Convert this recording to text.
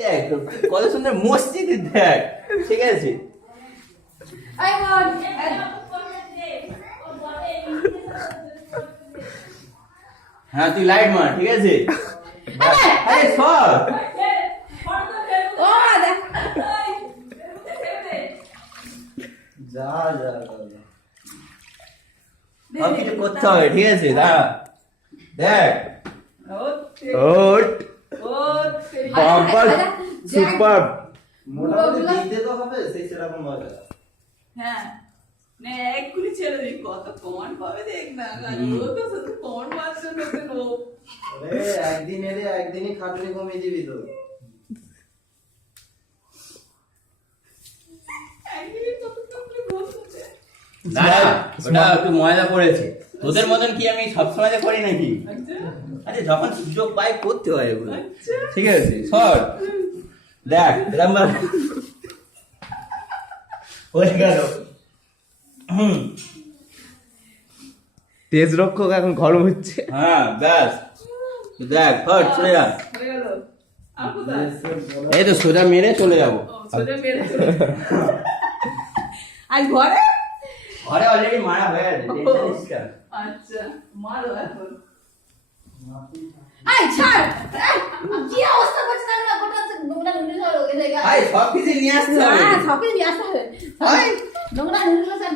দেখ কত সুন্দর মসজিদ দেখ, ঠিক আছে। হ্যাঁ তুই লাইট মার, ঠিক আছে। আরে সর যা যা কিছু করতে হবে, ঠিক আছে। দাঁড়া দেখ, সুপার মোটামুটি দিতে তো হবে সেই সেরকম ভাবে। হ্যাঁ না এক্ষুনি ছেড়ে দিই, কত কমেন্ট পাবে দেখ না। ও তো শুধু কমেন্ট পাচ্ছে না তো। আরে একদিন এলে একদিনই খাটুনি কমিয়ে দিবি তো। একদিনই কত কত বলছে। না ওটা একটু ময়দা পড়েছে, তোদের মতন কি আমি সবসময় করি নাকি? আচ্ছা আরে যখন সুযোগ পাই করতে হয় এগুলো, আচ্ছা ঠিক আছে। সর দেখ এরকম হয়ে গেল। তেজ রক্ষক এখন গরম হচ্ছে। হ্যাঁ ব্যাস দেখ, ফট চলে যা। হয়ে গেল। আর কোথায়? এই তো সোজা মেরে চলে যাবো। ও সোজা মেরে চলে। আর ঘরে? ঘরে অলরেডি মারা হয়ে গেছে, টেনশন নিস না। আচ্ছা মারো এখন। আই ছাড় কি অবস্থা করছে না গোটা নোংরা নুডলস হলো এই জায়গায় ভাই সব কিছু নিয়ে আসতে হবে। হ্যাঁ সবই নিয়ে আসতে হবে নোংরা নুডলস